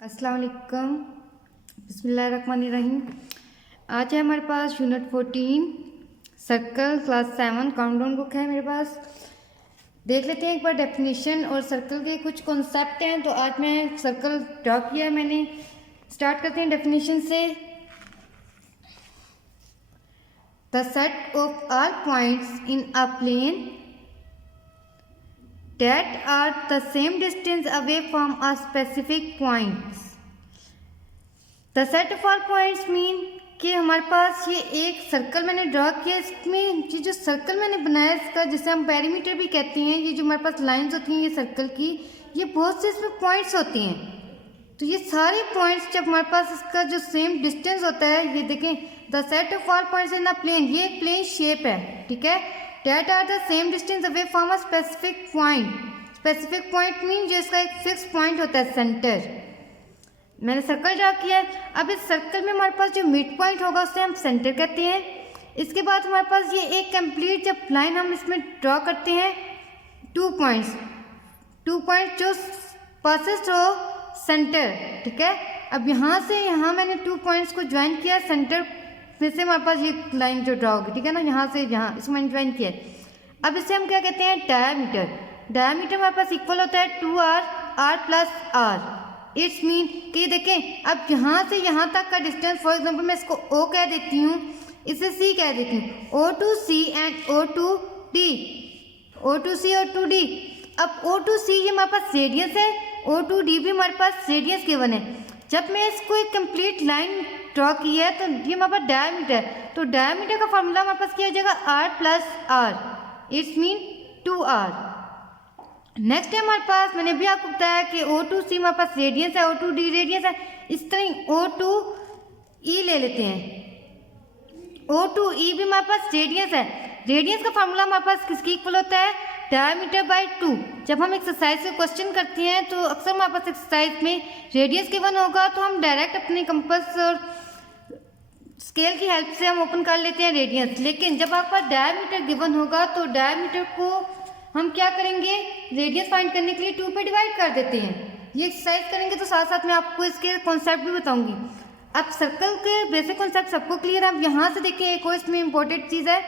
अस्सलाम वालेकुम। बिस्मिल्लाहिर्रहमानिर्रहीम। आज है हमारे पास unit 14 circle class 7 countdown book है मेरे पास। देख लेते हैं एक बार डेफिनेशन और सर्कल के कुछ कॉन्सेप्ट हैं। तो आज मैं सर्कल ड्रॉ किया है मैंने। स्टार्ट करते हैं डेफिनेशन से। The set of all points in a plane that are the same distance away from a specific points. The set of all points mean कि हमारे पास ये एक सर्कल मैंने ड्रॉ किया। इसमें ये जो सर्कल मैंने बनाया इसका जिसे हम पेरीमीटर भी कहते हैं, ये जो हमारे पास लाइंस होती हैं ये सर्कल की, ये बहुत से इसमें पॉइंट्स होती हैं। तो ये सारे पॉइंट्स जब हमारे पास इसका जो सेम डिस्टेंस होता है, ये देखें the set of all points in a plane, ये एक प्लेन शेप है, ठीक है। That are the same distance away from a specific point. Specific point mean जो इसका एक फिक्स पॉइंट होता है, सेंटर। मैंने सर्कल ड्रा किया है। अब इस सर्कल में हमारे पास जो मिड पॉइंट होगा उसे हम सेंटर कहते हैं। इसके बाद हमारे पास ये एक कंप्लीट जब लाइन हम इसमें ड्रॉ करते हैं, टू पॉइंट्स जो पासेस थ्रू सेंटर, ठीक है। अब यहाँ से यहाँ मैंने टू पॉइंट्स को ज्वाइन किया सेंटर, फिर से हमारे पास ये लाइन जो ड्रॉ होगी, ठीक है ना, यहाँ से यहाँ इसको मैंने ज्वाइन किया है। अब इसे हम क्या कहते हैं, डायमीटर। डायमीटर हमारे पास इक्वल होता है 2r, r plus r। It's mean कि देखें अब यहाँ से यहाँ तक का डिस्टेंस, फॉर एग्जांपल मैं इसको O कह देती हूँ, इसे C कह देती हूँ, O to C and O to D, O to C और to D। अब O to C ये हमारे पास रेडियस है, O to D भी हमारे पास रेडियस गिवन है। जब मैं इसको एक कंप्लीट लाइन ड्रॉ की है तो ये हमारे पास डायमीटर है। तो डायमीटर का फॉर्मूला हमारे पास क्या हो जाएगा, r plus r। It's mean 2r। Next है हमारे पास, मैंने भी आपको बताया कि O to C हमारे पास रेडियस है, O to D रेडियस है। इस तरह O to E ले लेते हैं, O to E भी हमारे पास रेडियस है। रेडियस का फॉर्मूला हमारे पास किसकी इक्वल होता है, डायमीटर बाई 2। जब हम एक्सरसाइज से क्वेश्चन करते हैं तो अक्सर हमारे पास एक्सरसाइज में रेडियस गिवन होगा तो हम डायरेक्ट अपने कंपास और स्केल की हेल्प से हम ओपन कर लेते हैं रेडियस। लेकिन जब आपके पास डायमीटर गिवन होगा तो डायमीटर को हम क्या करेंगे, रेडियस फाइंड करने के लिए 2 पे डिवाइड कर देते हैं। ये एक्सरसाइज करेंगे तो साथ साथ मैं आपको इसके कॉन्सेप्ट भी बताऊंगी। अब सर्कल के बेसिक कॉन्सेप्ट सबको क्लियर है। अब यहाँ से देखिए एक और इसमें इंपॉर्टेंट चीज़ है,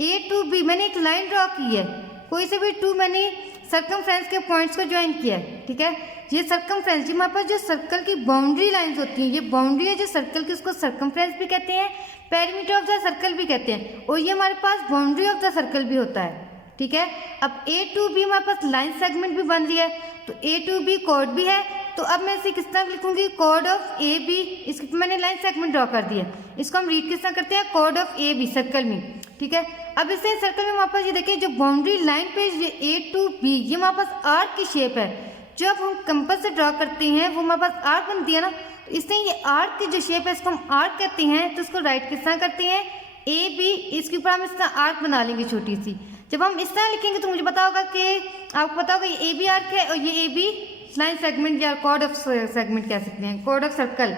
A to B मैंने एक लाइन ड्रॉ की है, कोई से भी 2 मैंने सर्कमफ्रेंस के पॉइंट्स को ज्वाइन किया है, ठीक है। ये सर्कमफ्रेंस, ये हमारे पास जो सर्कल की बाउंड्री लाइंस होती हैं, ये बाउंड्री है जो सर्कल की, उसको सर्कमफ्रेंस भी कहते हैं, पेरीमीटर ऑफ द सर्कल भी कहते हैं, और ये हमारे पास बाउंड्री ऑफ द सर्कल भी होता है, ठीक है। अब A to B हमारे पास लाइन सेगमेंट भी बन रही है, तो A to B कोड भी है। तो अब मैं इसे किस तरह लिखूंगी, कोड ऑफ ए बी। इसके पर मैंने लाइन सेगमेंट ड्रॉ कर दिया, इसको हम रीड किस तरह करते हैं, कोड ऑफ ए बी सर्कल में, ठीक है। अब इसे सर्कल में हमारे पास ये देखिए जो बाउंड्री लाइन पे ये A to B ये हमारे पास आर्क की शेप है। जब हम कंपास से ड्रॉ करते हैं वो हमारे पास आर्क बनती है ना, तो इससे ये आर्क की जो शेप है इसको हम आर्क कहते हैं। तो इसको राइट किस तरह करते हैं, ए बी, इसके ऊपर हम इस तरह आर्क बना लेंगे छोटी सी। जब हम इस तरह लिखेंगे तो मुझे पता होगा कि आपको पता होगा ये ए बी आर्क है और ये ए बी लाइन सेगमेंट या कोड ऑफ सेगमेंट कह सकते हैं, कोड ऑफ सर्कल।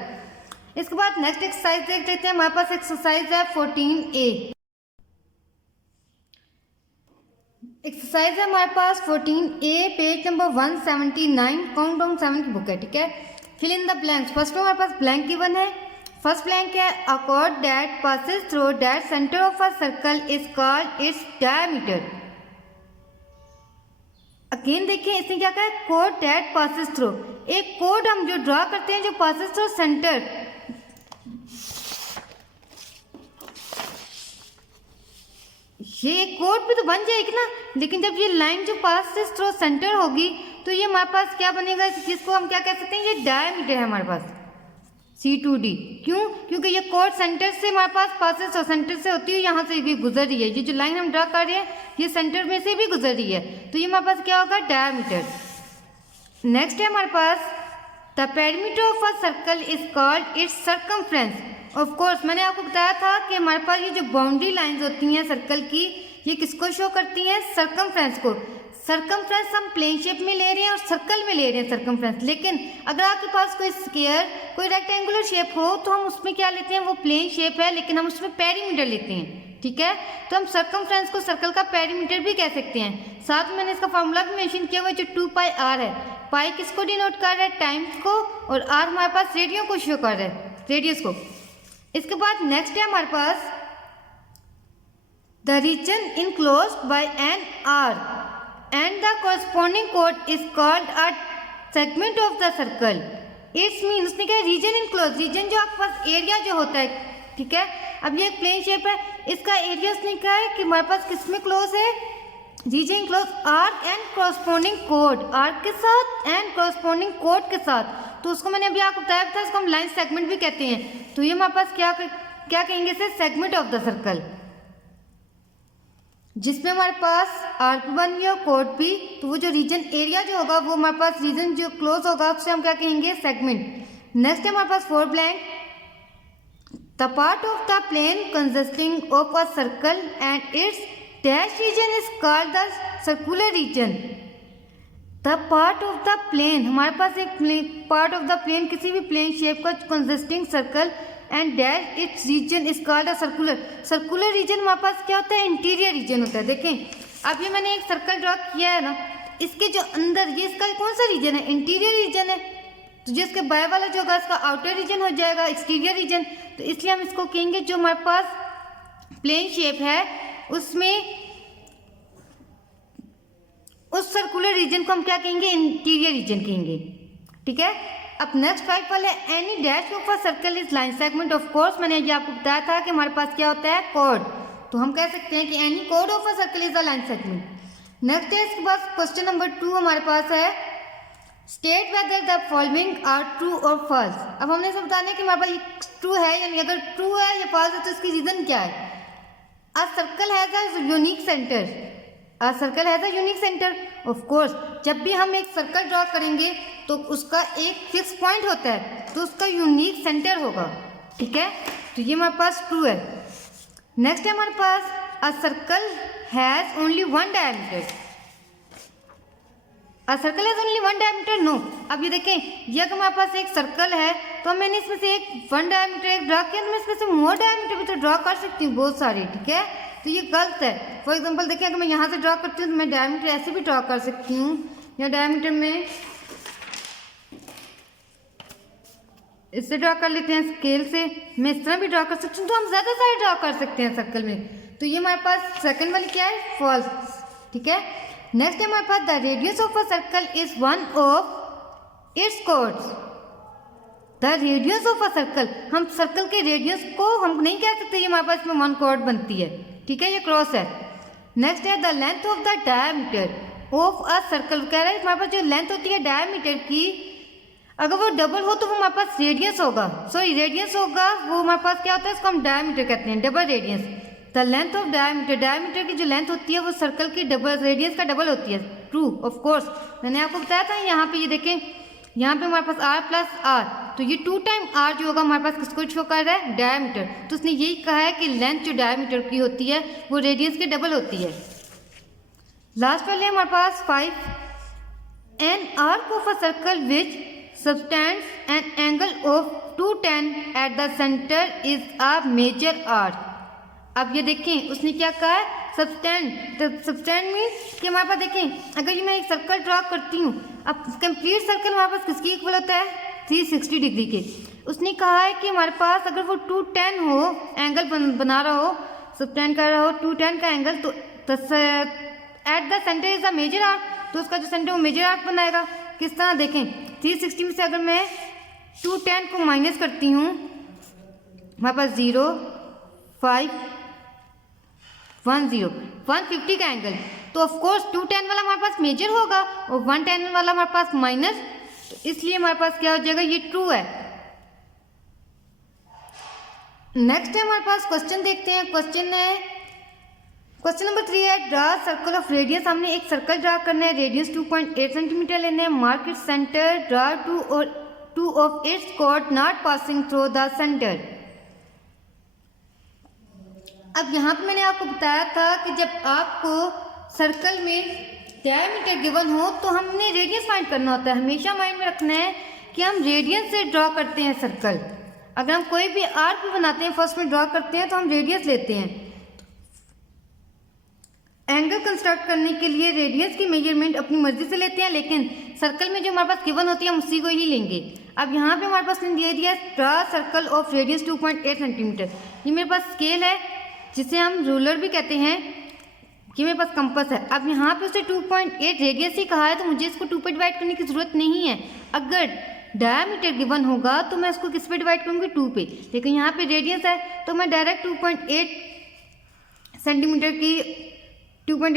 इसके बाद नेक्स्ट एक्सरसाइज देख लेते हैं। हमारे पास एक्सरसाइज है 14A। एक्सरसाइज है हमारे पास 14A, पेज नंबर 179, काउंटडाउन 7 की बुक है, ठीक है। Fill in the blanks. First में हमारे पास ब्लैंक गिवन है। फर्स्ट ब्लैंक है, a chord that passes through that centre of a circle is called its diameter. Again देखिए इसने क्या कहा है, कोड दैट पासेस थ्रू। एक कोड हम जो ड्रॉ करते हैं जो पासेस थ्रू सेंटर, ये कोड भी तो बन जाएगी ना, लेकिन जब ये लाइन जो पासेस थ्रू सेंटर होगी तो ये हमारे पास क्या बनेगा, जिसको हम क्या कह सकते हैं, ये डायमीटर है हमारे पास C to D। क्यों, क्योंकि ये कोड सेंटर से हमारे पास पासेस और सेंटर से होती है, यहाँ से ये गुजर रही है। ये जो लाइन हम ड्रॉ कर रहे हैं ये सेंटर में से भी गुजर रही है, तो ये हमारे पास क्या होगा, डायमीटर। नेक्स्ट है हमारे पास, the perimeter of a circle is called its circumference. Of course मैंने आपको बताया था कि हमारे पास ये जो बाउंड्री लाइंस होती हैं सर्कल की, ये किसको शो करती हैं, सर्कमफ्रेंस को। सर्कमफ्रेंस हम प्लेन शेप में ले रहे हैं और सर्कल में ले रहे हैं सर्कमफ्रेंस। लेकिन अगर आपके पास कोई स्क्वायर, कोई रेक्टेंगुलर शेप हो तो हम उसमें क्या लेते हैं, वो प्लेन शेप है लेकिन हम उसमें पेरीमीटर लेते हैं, ठीक है। तो हम सर्कमफ्रेंस को सर्कल का पेरीमीटर भी कह सकते हैं। साथ में मैंने इसका फॉर्मूला भी मेंशन किया हुआ है जो 2 पाई r है। पाई किसको डिनोट कर रहा है, टाइम को, और आर हमारे पास रेडियो को शो कर रहा है, रेडियस को। इसके बाद नेक्स्ट है हमारे पास the region enclosed by an arc and the corresponding कोड is called a segment of the circle. It's mean उसने क्या, रीजन इनक्लोज, रीजन जो आपके पास एरिया जो होता है, ठीक है। अब ये एक प्लेन शेप है, इसका एरिया उसने क्या है कि हमारे पास किसमें क्लोज है, region enclose arc and corresponding कोड, आर्क के साथ एंड कॉरस्पॉन्डिंग कोड के साथ। तो उसको मैंने अभी आपको बताया था, इसको हम लाइन सेगमेंट भी कहते हैं। तो ये हमारे पास क्या कहेंगे इसे, सेगमेंट ऑफ द सर्कल, जिसमें हमारे पास आर्क भी बन गया, कोड भी। तो वो जो रीजन एरिया जो होगा वो हमारे पास रीजन जो क्लोज होगा उससे हम क्या कहेंगे, सेगमेंट। नेक्स्ट है हमारे पास four blank, the part of the plane consisting of a circle and its dash region is called the circular region. The part of the plane, हमारे पास एक पार्ट ऑफ द प्लेन किसी भी plane shape का consisting circle and dash its region is called a circular. Circular region हमारे पास क्या होता है, इंटीरियर रीजन होता है। देखें अब ये मैंने एक सर्कल ड्रॉ किया है ना, इसके जो अंदर ये इसका कौन सा रीजन है, इंटीरियर रीजन है। तो जिसके बाय वाला जो होगा इसका आउटर रीजन हो जाएगा, एक्सटीरियर रीजन। तो इसलिए हम इसको कहेंगे जो हमारे पास प्लेन शेप है उसमें उस सर्कुलर रीजन को हम क्या कहेंगे, इंटीरियर रीजन कहेंगे, ठीक है। अब नेक्स्ट फाइव वाले, any dash of a circle is line segment. Of course मैंने ये आपको बताया था कि हमारे पास क्या होता है, कोड। तो हम कह सकते हैं कि एनी कोड of a circle is a line segment. Next है इसके बाद क्वेश्चन नंबर 2 हमारे पास है, state whether the following are true और फॉल्स। अब हमने इसे बताना है कि हमारे पास ट्रू है, यानी अगर ट्रू है या फॉल्स है तो इसकी रीजन क्या है। अ circle has a unique centre, a circle has a unique centre. Of course जब भी हम एक सर्कल ड्रॉ करेंगे तो उसका एक फिक्स पॉइंट होता है, तो उसका यूनिक सेंटर होगा, ठीक है। तो ये हमारे पास ट्रू है। नेक्स्ट है हमारे पास, a circle has only one diameter. A circle has only one diameter, no. अब ये देखें, ये अगर हमारे पास एक सर्कल है तो मैंने इसमें से एक वन डायमीटर एक ड्रॉ किया, तो मैं इसमें से मोर डायमीटर भी तो ड्रॉ कर सकती हूँ, बहुत सारे, ठीक है। तो ये गलत है। फॉर एग्जांपल देखिए, अगर मैं यहाँ से ड्रॉ करती हूँ तो मैं डायमीटर ऐसे भी ड्रॉ कर सकती हूँ, या डायमीटर में इससे ड्रॉ कर लेते हैं, स्केल से मैं इस तरह भी ड्रॉ कर सकती हूँ। तो हम ज़्यादा सारे ड्रॉ कर सकते हैं सर्कल में। तो ये हमारे पास सेकंड वाली क्या है, फॉल्स, ठीक है। नेक्स्ट है हमारे पास, the radius of a circle is one of its chords. The radius of a circle, हम सर्कल के रेडियस को हम नहीं कह सकते, ये हमारे पास में वन कोड बनती है, ठीक है, ये क्रॉस है। नेक्स्ट है the length of the diameter of a circle, कह रहा है हमारे पास जो लेंथ होती है डायमीटर की, अगर वो डबल हो तो वो हमारे पास रेडियस होगा, सॉरी रेडियस होगा, वो हमारे पास क्या होता है, इसको हम डायमीटर कहते हैं, double radius. The length of diameter, diameter की जो लेंथ होती है वो सर्कल की डबल रेडियस का डबल होती है, ट्रू ऑफ कोर्स। मैंने आपको बताया था, यहाँ पे ये देखें, यहाँ पे हमारे पास r प्लस आर, तो ये 2 टाइम r जो होगा हमारे पास किसको शो कर रहा है, डायमीटर। तो उसने यही कहा है कि लेंथ जो डायमीटर की होती है वो रेडियस की डबल होती है। लास्ट वाले हमारे पास 5, an arc of a circle which subtends an angle of 210 at the center is a major arc। अब ये देखें उसने क्या कहा है, सबस्टेंड। तो सबस्टेंड मीन्स कि हमारे पास देखें, अगर ये मैं एक सर्कल ड्रॉ करती हूँ, अब कंप्लीट सर्कल हमारे पास किसकी इक्वल होता है, 360 डिग्री के। उसने कहा है कि हमारे पास अगर वो 210 हो, एंगल बना रहा हो, सबस्टेंड कर रहा हो 210 का एंगल, तो at the centre is the major arc, तो उसका जो सेंटर वो मेजर आर्क बनाएगा। किस तरह देखें, 360 में से अगर मैं 210 को माइनस करती हूँ, हमारे पास 0, 5, 1, 0, 150 का एंगल, तो ऑफ कोर्स 210 वाला हमारे पास मेजर होगा और 110 वाला हमारे पास माइनस, तो इसलिए हमारे पास क्या हो जाएगा, ये ट्रू है। नेक्स्ट है हमारे पास क्वेश्चन, देखते हैं क्वेश्चन है, क्वेश्चन नंबर 3 है, ड्रा सर्कल ऑफ रेडियस। हमने एक सर्कल ड्रा करना है, रेडियस 2.8 सेंटीमीटर लेना है, mark its centre, draw two of its chord not passing through the centre. अब यहाँ पे मैंने आपको बताया था कि जब आपको सर्कल में डायमीटर गिवन हो तो हमने रेडियस फाइंड करना होता है। हमेशा माइंड में रखना है कि हम रेडियस से ड्रॉ करते हैं सर्कल। अगर हम कोई भी आर्क भी बनाते हैं, फर्स्ट में ड्रॉ करते हैं तो हम रेडियस लेते हैं। एंगल कंस्ट्रक्ट करने के लिए रेडियस की मेजरमेंट अपनी मर्जी से लेते हैं, लेकिन सर्कल में जो हमारे पास गिवन होती है हम उसी को ही लेंगे। अब यहाँ पे हमारे पास दे दिया है draw circle of radius 2.8 centimetre. ये मेरे पास स्केल है जिसे हम रूलर भी कहते हैं, ये मेरे पास कंपास है। अब यहाँ पे उसे 2.8 रेडियस ही कहा है तो मुझे इसको 2 पे डिवाइड करने की ज़रूरत नहीं है। अगर डायमीटर गिवन होगा तो मैं इसको किस पे डिवाइड करूँगी, 2 पे, लेकिन यहाँ पे रेडियस है तो मैं डायरेक्ट 2.8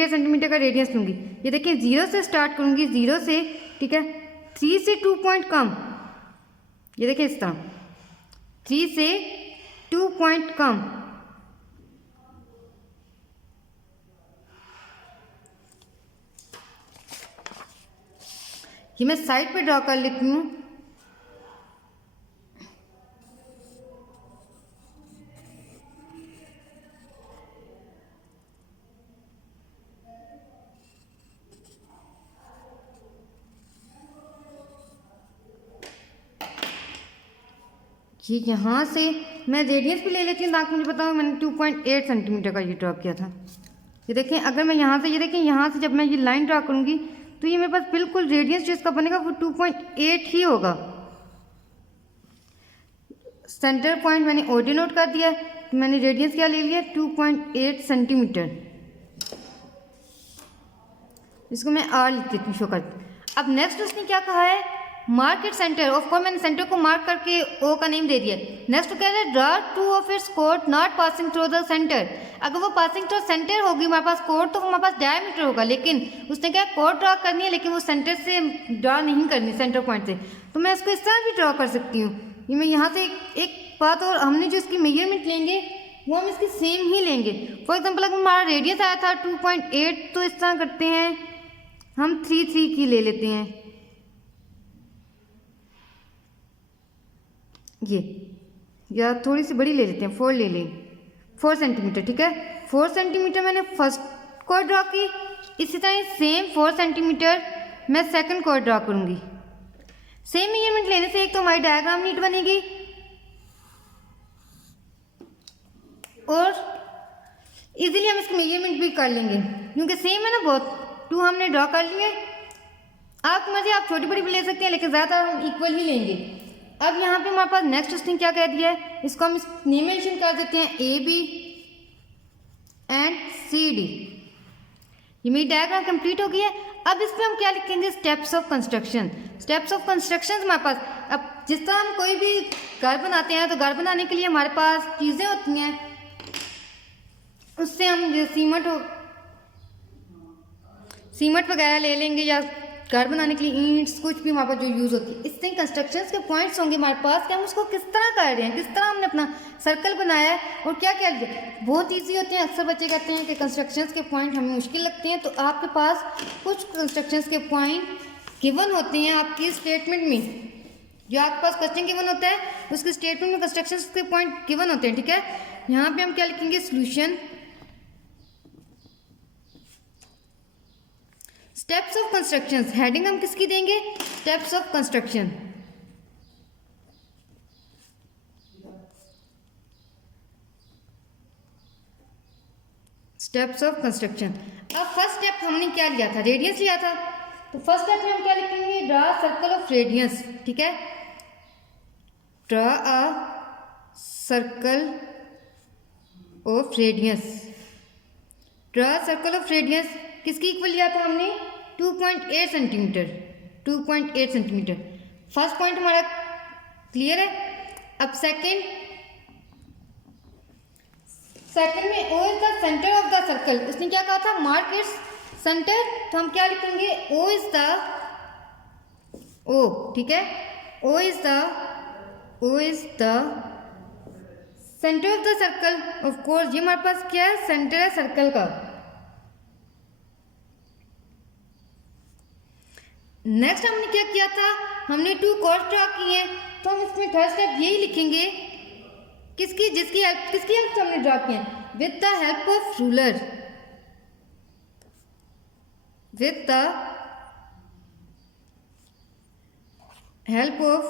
सेंटीमीटर का रेडियस लूँगी। ये देखिए 0 से स्टार्ट करूँगी, 0 से, ठीक है, 3 से 2 पॉइंट कम, ये देखिए इस तरह 3 से 2 पॉइंट कम, ये मैं साइड पे ड्रॉ कर लेती हूँ। ये यहाँ से मैं रेडियस भी ले लेती हूँ ताकि मुझे पता हो मैंने 2.8 सेंटीमीटर का ये ड्रॉ किया था। ये देखें, अगर मैं यहाँ से, ये देखें यहाँ से जब मैं ये लाइन ड्रॉ करूँगी तो ये मेरे पास बिल्कुल रेडियस जो इसका बनेगा वो 2.8 ही होगा। सेंटर पॉइंट मैंने ओडी नोट कर दिया है, तो मैंने रेडियस क्या ले लिया, 2.8 सेंटीमीटर। इसको मैं आर लिख देती हूँ, शो कर। अब नेक्स्ट उसने क्या कहा है, मार्केट सेंटर। ऑफ कोर्स मैंने सेंटर को मार्क करके ओ का नेम दे दिया। नेक्स्ट कह रहा है draw two of it's code not passing through the centre. अगर वो पासिंग थ्रू सेंटर होगी हमारे पास कोड तो हमारे पास डायमीटर होगा, लेकिन उसने क्या कोड ड्रा करनी है लेकिन वो सेंटर से ड्रा नहीं करनी, सेंटर पॉइंट से। तो मैं इसको इस तरह भी ड्रा कर सकती हूँ। ये मैं यहाँ से एक बात, और हमने जो इसकी मेजरमेंट लेंगे वो हम इसकी सेम ही लेंगे। फॉर एग्जाम्पल अगर हमारा रेडियस आया था 2.8 तो इस तरह करते हैं हम 3 की ले लेते हैं, ये, या थोड़ी सी बड़ी ले लेते हैं, 4 ले लें, 4 सेंटीमीटर, ठीक है। 4 सेंटीमीटर मैंने फर्स्ट कोड ड्रॉ की, इसी तरह सेम 4 सेंटीमीटर मैं सेकंड कोड ड्रॉ करूँगी। सेम मेजरमेंट लेने से एक तो हमारी डायग्राम नीट बनेगी और इजीली हम इसकी मेजरमेंट भी कर लेंगे, क्योंकि सेम है ना बहुत। 2 हमने ड्रॉ कर लिए, आप मर्जी आप छोटी बड़ी भी ले सकते हैं, लेकिन ज़्यादातर हम इक्वल ही लेंगे। अब यहाँ पे हमारे पास नेक्स्ट उसने क्या कह दिया है, इसको हम नेम मेंशन कर देते हैं AB एंड CD। ये मेरी डायग्राम कंप्लीट हो गई है। अब इसमें हम क्या लिखेंगे, steps of construction. Steps of construction हमारे पास, अब जिस तरह हम कोई भी घर बनाते हैं तो घर बनाने के लिए हमारे पास चीज़ें होती हैं, उससे हम सीमेंट वगैरह ले लेंगे, या घर बनाने के लिए ईंट्स, कुछ भी हमारे पास जो यूज़ होती है। इससे कंस्ट्रक्शंस के पॉइंट्स होंगे हमारे पास कि हम उसको किस तरह कर रहे हैं, किस तरह हमने अपना सर्कल बनाया है और क्या क्या बहुत ईजी होते हैं। अक्सर बच्चे कहते हैं कि कंस्ट्रक्शंस के पॉइंट हमें मुश्किल लगते हैं, तो आपके पास कुछ कंस्ट्रक्शंस के पॉइंट गिवन होते हैं आपकी स्टेटमेंट में। जो आपके पास क्वेश्चन गिवन होता है उसके स्टेटमेंट में कंस्ट्रक्शंस के पॉइंट गिवन होते हैं, ठीक है। यहाँ पर हम क्या लिखेंगे, solution. Steps of construction, heading हम किसकी देंगे, steps of construction. Steps of construction. अब फर्स्ट स्टेप हमने क्या लिया था, रेडियस लिया था, तो फर्स्ट स्टेप में हम क्या लिखेंगे, ड्रा सर्कल ऑफ रेडियस, ठीक है। Draw a circle of radius. Draw circle of radius किसकी इक्वल लिया था हमने, 2.8 सेंटीमीटर। 2.8 सेंटीमीटर फर्स्ट पॉइंट हमारा क्लियर है। अब सेकंड में O is the centre of the circle. उसने क्या कहा था, मार्क इट्स सेंटर, तो हम क्या लिखेंगे, ओ इज द, ओ, ठीक है, O is the centre of the circle. Of course ये हमारे पास क्या है, सेंटर है सर्कल का। नेक्स्ट हमने क्या किया था, हमने 2 कॉर्ड ड्रॉ किए हैं, तो हम इसमें थर्ड स्टेप यही लिखेंगे, जिसकी हेल्प से हमने ड्रॉ किए हैं, with the help of ruler. With the help of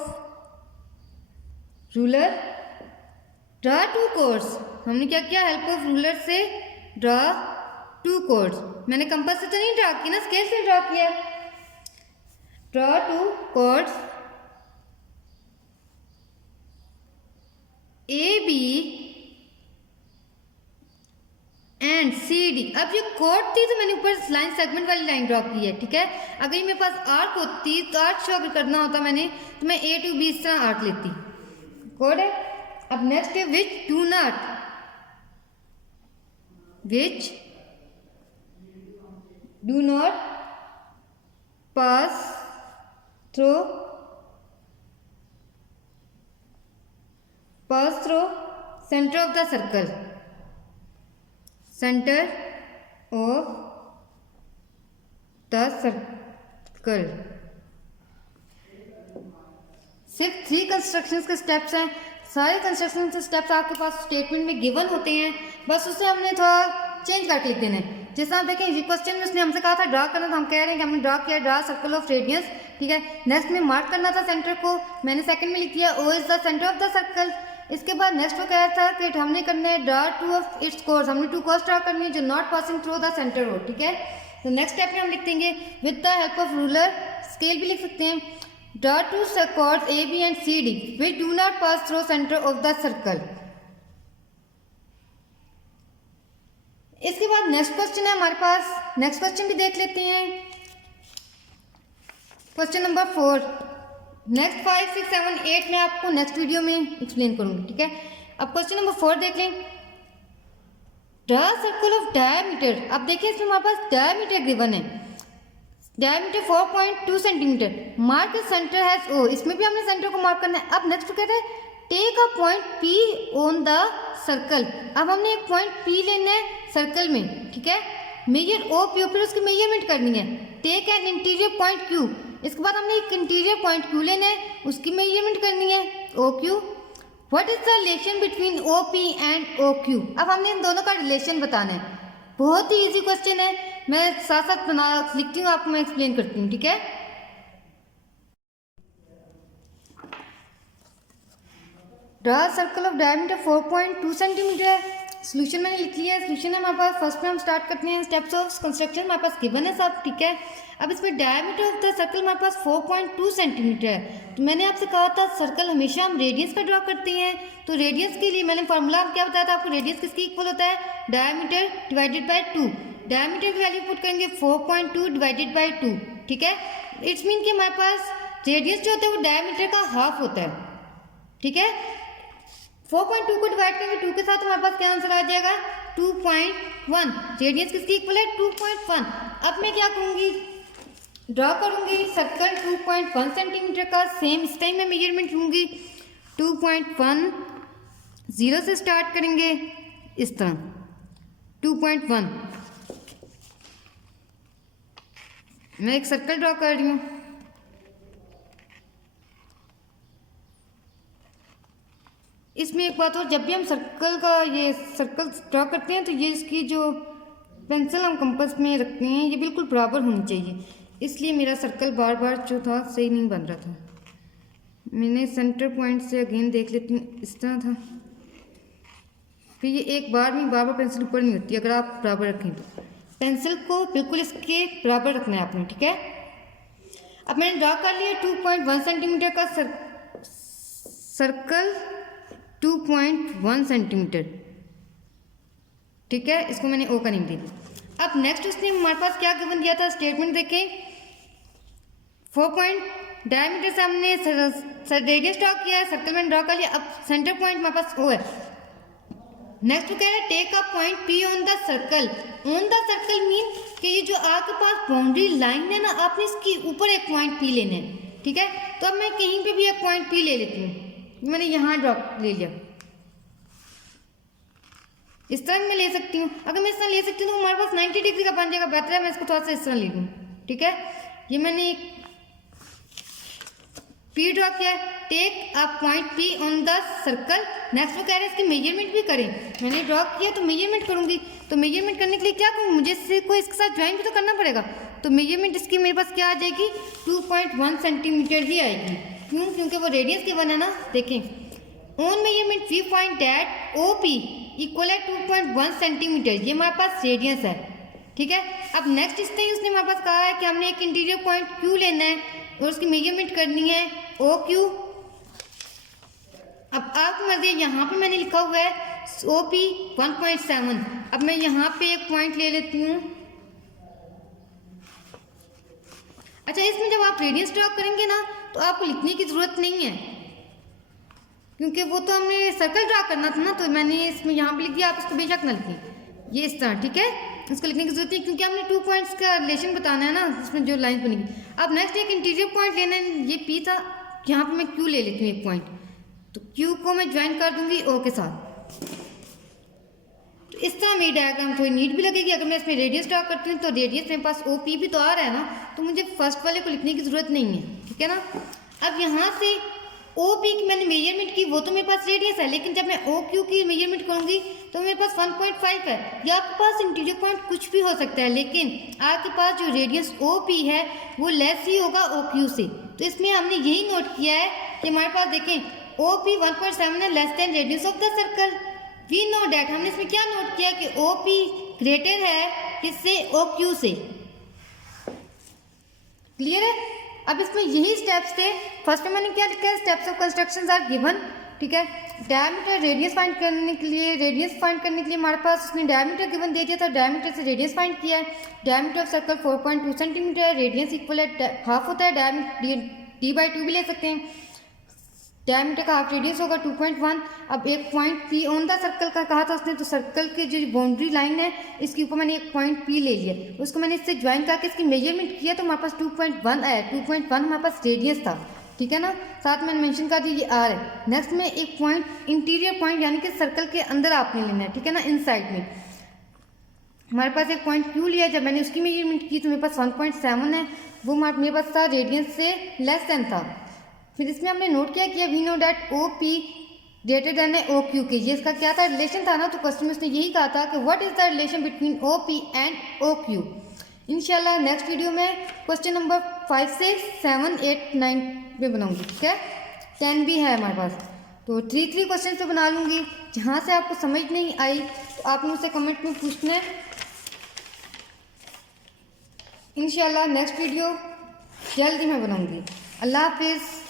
ruler draw 2 chords. हमने क्या किया, हेल्प ऑफ रूलर से ड्रॉ टू कोर्ड्स, मैंने कंपास से तो नहीं ड्रा किया ना, स्केल से ड्रा किया। Draw two chords A B and C D. अब ये कोड थी तो मैंने ऊपर लाइन सेगमेंट वाली लाइन ड्रॉ की है, ठीक है। अगर ये मेरे पास आर्क होती तो आर्क शो अगर करना होता मैंने, तो मैं ए टू बी इस तरह आर्क लेती, कोड है। अब नेक्स्ट है विच do not pass through centre of the circle, centre of the circle. सिर्फ 3 कंस्ट्रक्शंस के स्टेप्स हैं, सारे कंस्ट्रक्शन के स्टेप्स आपके पास स्टेटमेंट में गिवन होते हैं, बस उसे हमने थोड़ा चेंज करके लिख देना है। जैसा आप देखें ये क्वेश्चन में उसने हमसे कहा था ड्रा करना, तो हम कह रहे हैं कि हमने ड्रा किया, ड्रा सर्कल ऑफ रेडियस, ठीक है। नेक्स्ट में मार्क करना था सेंटर को, मैंने सेकंड में लिख दिया O is the centre of the circle. इसके बाद नेक्स्ट वो कह रहा था कि हमने करना है draw two of its course, हमने 2 कोर्स ड्रा करनी है जो not passing through the centre हो, ठीक है। तो नेक्स्ट स्टेप में हम लिख देंगे with the help of ruler, scale भी लिख सकते हैं, draw two chords A B and C D which do not pass through centre of the circle. इसके बाद नेक्स्ट क्वेश्चन है हमारे पास, नेक्स्ट क्वेश्चन भी देख लेते हैं। क्वेश्चन नंबर 4, नेक्स्ट 5, 6, 7, 8 मैं आपको नेक्स्ट वीडियो में एक्सप्लेन करूंगी, ठीक है। अब क्वेश्चन नंबर 4 देख लें, ड्रा सर्कल ऑफ डायमीटर। अब देखिए इसमें हमारे पास डायमीटर गिवन है, diameter 4.2 centimetre, mark centre has O, इसमें भी हमने सेंटर को मार्क करना है। अब नेक्स्ट कहते हैं take a point P on the circle. अब हमने एक पॉइंट पी लेना है सर्कल में, ठीक है। मेजर ओ पी, फिर उसकी मेजरमेंट करनी है। Take an interior point Q, इसके बाद हमने एक इंटीरियर पॉइंट क्यू लेना है, उसकी मेजरमेंट करनी है O Q. What is the relation between O P and O Q. अब हमने इन दोनों का रिलेशन बताना है, बहुत ही इजी क्वेश्चन है, मैं साथ साथ बना लिखती हूँ, आपको मैं एक्सप्लेन करती हूँ, ठीक है। Draw circle of diameter 4.2 centimetre है। सोल्यूशन मैंने लिख लिया है, सोल्यूशन है हमारे पास। फर्स्ट में हम स्टार्ट करते हैं स्टेप्स ऑफ कंस्ट्रक्शन, हमारे पास गिवन है सब, ठीक है। अब इसमें डायमीटर ऑफ द सर्कल हमारे पास 4.2 सेंटीमीटर है। तो मैंने आपसे कहा था सर्कल हमेशा हम रेडियस का ड्रॉ करते हैं, तो रेडियस के लिए मैंने फार्मूला क्या बताया था आपको, रेडियस किसकी इक्वल होता है, डायमीटर डिवाइडेड बाय 2। डायमीटर की वैल्यू पुट करेंगे 4.2 डिवाइडेड बाय 2, ठीक है। इट्स मीन कि हमारे पास रेडियस जो होता है वो डायमीटर का हाफ होता है, ठीक है। 4.2 को डिवाइड करेंगे 2 के साथ, हमारे पास क्या आंसर आ जाएगा 2.1। रेडियस किसकी इक्वल है 2.1। अब मैं क्या करूँगी, ड्रॉ करूँगी सर्कल 2.1 सेंटीमीटर का, सेम इस टाइम मैं मेजरमेंट लूँगी 2.1, 0 से स्टार्ट करेंगे इस तरह 2.1। मैं एक सर्कल ड्रॉ कर रही हूँ, इसमें एक बात और, जब भी हम सर्कल का ये सर्कल ड्रॉ करते हैं तो ये इसकी जो पेंसिल हम कंपास में रखते हैं ये बिल्कुल बराबर होनी चाहिए, इसलिए मेरा सर्कल बार बार जो था सही नहीं बन रहा था। मैंने सेंटर पॉइंट से अगेन देख लेती हूँ, इस तरह था। फिर ये एक बार में बार बार पेंसिल ऊपर नहीं होती, अगर आप बराबर रखें तो पेंसिल को बिल्कुल इसके बराबर रखना है आपने, ठीक है। अब मैंने ड्रॉ कर लिया 2.1 सेंटीमीटर का सर्कल 2.1 सेंटीमीटर, ठीक है। इसको मैंने ओ का नेम दे दिया। अब नेक्स्ट उसने हमारे पास क्या गिवन दिया था, स्टेटमेंट देखें 4 डायमीटर से हमने रेडियस ड्रॉ किया है, सर्कल में ड्रॉ कर लिया। अब सेंटर पॉइंट हमारे पास ओ है। नेक्स्ट वो कह रहा है take a point P on the circle. On the circle mean कि ये जो आपके पास बाउंड्री लाइन है ना, आपने इसके ऊपर एक पॉइंट पी लेना है, ठीक है। तो अब मैं कहीं पे भी एक पॉइंट पी ले लेती हूँ, मैंने यहाँ ड्रॉप ले लिया, इस तरह मैं ले सकती हूँ। अगर मैं इस तरह ले सकती हूँ तो हमारे पास 90 डिग्री का बन जाएगा, बेहतर है मैं इसको थोड़ा सा इस तरह ले लूँ, ठीक है। ये मैंने एक पी ड्रॉ किया, take a point P on the circle. Next वो कह रहे हैं इसकी मेजरमेंट भी करें, मैंने ड्रॉ किया तो मेजरमेंट करूँगी। तो मेजरमेंट करने के लिए क्या करूँ, मुझे इससे कोई इसके साथ ज्वाइन भी तो करना पड़ेगा। तो मेजरमेंट इसकी मेरे पास क्या आ जाएगी 2.1 सेंटीमीटर ही आएगी। क्यों, क्योंकि वो रेडियस के वन है ना। देखें on measurement we find that O P equal है 2.1 सेंटीमीटर, ये हमारे पास रेडियस है, ठीक है। अब नेक्स्ट इसमें उसने हमारे पास कहा है कि हमने एक इंटीरियर पॉइंट Q लेना है और उसकी मेजरमेंट करनी है OQ। अब आपको मर्जी, यहाँ पे मैंने लिखा हुआ है OP 1.7। अब मैं यहाँ पे एक पॉइंट ले लेती हूँ। अच्छा, इसमें जब आप रेडियंस ड्रॉ करेंगे ना तो आपको लिखने की ज़रूरत नहीं है, क्योंकि वो तो हमने सर्कल ड्रा करना था ना, तो मैंने इसमें यहाँ पे लिख दिया। आप इसको बेशक ना लिखें, ये इस तरह, ठीक है। इसको लिखने की जरूरत नहीं, क्योंकि हमने 2 पॉइंट्स का रिलेशन बताना है ना, इसमें जो लाइन बनेगी। अब नेक्स्ट एक इंटीरियर पॉइंट लेना है, ये P था, यहाँ पे मैं Q ले लेती हूँ एक पॉइंट, तो Q को मैं ज्वाइन कर दूंगी O के साथ। तो इस तरह मेरी डायग्राम थोड़ी नीट भी लगेगी। अगर मैं इसमें रेडियस ड्रा करती हूँ तो रेडियस मेरे पास OP भी तो आ रहा है ना, तो मुझे फर्स्ट वाले को लिखने की ज़रूरत नहीं है, ठीक है ना। अब यहाँ से OP की मैंने मेजरमेंट की, वो तो मेरे पास रेडियस है, लेकिन जब मैं OQ की मेजरमेंट करूँगी तो मेरे पास 1.5 है। या आपके पास इंटीरियर पॉइंट कुछ भी हो सकता है, लेकिन आपके पास जो रेडियस OP है वो लेस ही होगा OQ से। तो इसमें हमने यही नोट किया है कि हमारे पास देखें OP 1.7 है, less than radius of the circle. We know that, हमने इसमें क्या नोट किया कि OP ग्रेटर है किससे, OQ से। क्लियर है। अब इसमें यही स्टेप्स थे। फर्स्ट में मैंने क्या लिखा है, steps of constructions are given, ठीक है। डायमीटर रेडियस फाइंड करने के लिए, हमारे पास उसने डायमीटर गिवन दे दिया था, डायमीटर से रेडियस फाइंड किया है। डायमीटर ऑफ सर्कल 4.2 सेंटीमीटर है, रेडियस इक्वल है हाफ होता है, डायमीटर D/2 भी ले सकते हैं। डायमीटर का हाफ रेडियस होगा 2.1। अब एक point P on the circle का कहा था उसने, तो सर्कल की जो बाउंड्री लाइन है इसके ऊपर मैंने एक पॉइंट P ले लिया, उसको मैंने इससे ज्वाइन करके इसकी मेजरमेंट किया, तो हमारे पास 2.1 आया। 2.1 हमारे पास रेडियस था, ठीक है ना। साथ मैंने मेंशन कर दिया ये R है। नेक्स्ट में एक पॉइंट इंटीरियर पॉइंट यानी कि सर्कल के अंदर आपने लेना है, ठीक है ना, इनसाइड में। हमारे पास एक पॉइंट Q लिया, जब मैंने उसकी मेजरमेंट की तो मेरे पास 1.7 है, वो मेरे पास था रेडियस से लेस देन था। फिर इसमें हमने नोट किया we know that OP greater than है OQ के। ये इसका क्या था, रिलेशन था ना, तो क्वेश्चन में उसने यही कहा था कि what is the relation between OP and OQ। इंशाल्लाह नेक्स्ट वीडियो में क्वेश्चन नंबर 5, 6, 7, 8, 9 में बनाऊंगी, ठीक है। 10 भी है हमारे पास, तो 3 क्वेश्चन तो बना लूँगी। जहाँ से आपको समझ नहीं आई तो आप मुझसे कमेंट में पूछना है। इंशाल्लाह नेक्स्ट वीडियो जल्द ही मैं बनाऊँगी। अल्लाह हाफिज़।